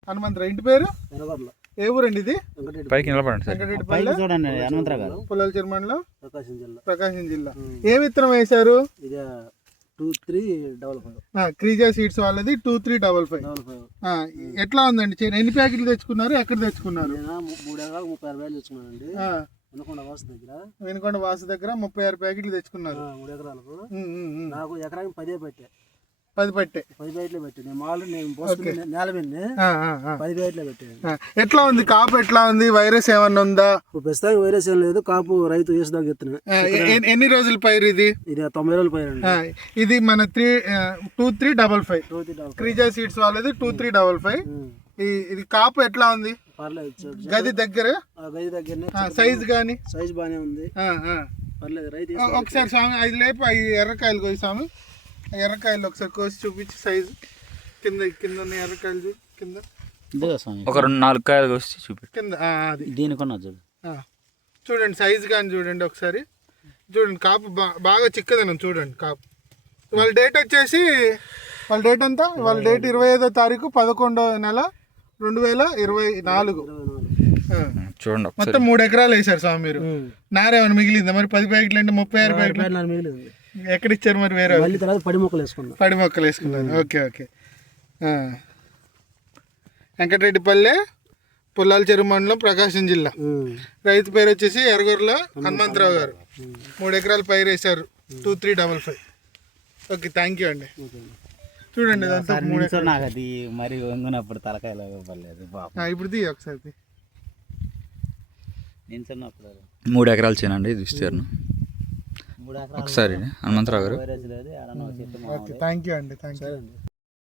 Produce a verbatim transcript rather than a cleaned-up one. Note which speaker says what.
Speaker 1: హనుమంతరావు. ఇంటి పేరు ఏ ఊరండి ఇది?
Speaker 2: పైకి నిలబడండి సార్.
Speaker 1: వెంకటరెడ్డిపల్లి
Speaker 3: చూడండి హనుమంతరావు గారు,
Speaker 1: పుల్లల చెరుమండలం,
Speaker 4: ప్రకాశం జిల్లా.
Speaker 1: ప్రకాశం జిల్లా. ఏ విత్తనం వేశారు?
Speaker 4: ఇది టూ త్రీ డబల్ ఫైవ్
Speaker 1: క్రీజా సీడ్స్ వాళ్ళది two three double five.
Speaker 4: Double five.
Speaker 1: ఎట్లా ఉందండి చేను? ఎన్ని ప్యాకెట్లు తెచ్చుకున్నారు? ఎక్కడ తెచ్చుకున్నారు?
Speaker 4: నేను మూడు ఎకరాలు ముప్పై ఆరు వేలు తెచ్చుకున్నానండి. వినకొండ వాసు దగ్గర.
Speaker 1: వినకొండ వాసు దగ్గర ముప్పై ఆరు ప్యాకెట్లు తెచ్చుకున్నారు.
Speaker 4: మూడు ఎకరాలకు
Speaker 1: ఉమ్, ఉమ్, ఉమ్.
Speaker 4: నాకు ఎకరానికి పదే పెట్టే
Speaker 1: పది పట్టే
Speaker 4: పది ప్యాకెట్లు పెట్టి నేను మామూలు నేను పోసుకుని నేల మీద
Speaker 1: ఆ, ఆ, ఆ.
Speaker 4: పది ప్యాకెట్లు పెట్టాను.
Speaker 1: ఆ, ఎట్లా ఉంది కాపు? ఎట్లా ఉంది? వైరస్ ఏమన్నా ఉందా?
Speaker 4: ఇప్పుడు ప్రస్తుతానికి వైరస్ ఏం లేదు. కాపు రైతు వేసేదాకా ఎత్తున్నా.
Speaker 1: ఆ, ఎ- ఎన్ని రోజుల పైరు ఇది?
Speaker 4: ఇది తొంభై రోజులు పోయారండి.
Speaker 1: ఆ, ఇది మన three two three double five
Speaker 4: two three double
Speaker 1: క్రీజా సీడ్స్ వాళ్ళది టూ త్రీ డబల్ ఫైవ్. ఇది కాపు ఎట్లా ఉంది?
Speaker 4: పర్లేదు.
Speaker 1: గది దగ్గర
Speaker 4: ఆ గది దగ్గరనే
Speaker 1: సైజ్ కానీ
Speaker 4: సైజ్ బాగానే ఉంది. పర్లేదు రైతు.
Speaker 1: ఒకసారి స్వామి అది లేపు అవి ఎర్రకాయలు కోసి స్వామి. ఆ ఎర్రకాయలు ఒకసారి కోసి చూపించి సైజు. కింద కింద ఉన్న ఎర్రకాయలు చూ కింద
Speaker 3: ఇదిగో స్వామి,
Speaker 2: ఒక రెండు నాలుగు కాయలు వచ్చి చూపెట్టి.
Speaker 1: కింద ఆ, అది
Speaker 3: దీనికన్నా చూడు.
Speaker 1: ఆ, చూడండి సైజు కానీ చూడండి ఒకసారి. చూడండి కాపు బా బాగా చిక్కదనం చూడండి కాపు. వాళ్ళ డేట్ వచ్చేసి వాళ్ళ డేట్ అంతా వాళ్ళ డేట్ ఇరవై ఐదో తారీఖు పదకొండో నెల రెండు వేల ఇరవై నాలుగు. ఆ,
Speaker 2: చూడండి ఒకసారి.
Speaker 1: మొత్తం మూడు ఎకరాలు వేసారు స్వామి మీరు. నారేమైనా మిగిలిందా మరి? పది ప్యాకెట్లు అంటే ముప్పై ఆరు ప్యాకెట్లు
Speaker 4: మిగిలింది.
Speaker 1: ఎక్కడ ఇచ్చారు మరి? వేరే
Speaker 4: మళ్ళీ తర్వాత పడి మొక్కలు వేసుకున్నాం.
Speaker 1: పడి మొక్కలు వేసుకున్నారు. Okay okay. ఆ. వెంకటరెడ్డిపల్లె, పుల్లాల చెరువు మండలం, ప్రకాశం జిల్లా. రైతు పేరు వచ్చేసి ఎర్రగొర్ల హనుమంతరావు గారు. మూడు ఎకరాలు పైరు వేశారు two three double five. Okay, thank you అండి. చూడండి ఇదంతా మూడు ఎకరాలు.
Speaker 3: నాకు అది మరి వంగినప్పుడు తలకాయలో పర్లేదు బాబు.
Speaker 1: ఆ, ఇప్పుడు తీ ఒకసారి తీ.
Speaker 3: నేను చిన్నప్పుడు
Speaker 2: మూడు ఎకరాలు చేయనండి ఇది విస్తీర్ణం.
Speaker 3: మూడు ఎకరాలు
Speaker 2: ఒకసారి హనుమంతరావు గారు.
Speaker 3: వైరస్ లేదు, ఏడన్నా చెట్టు
Speaker 1: ఓకే, థ్యాంక్ యూ అండి. Thank you.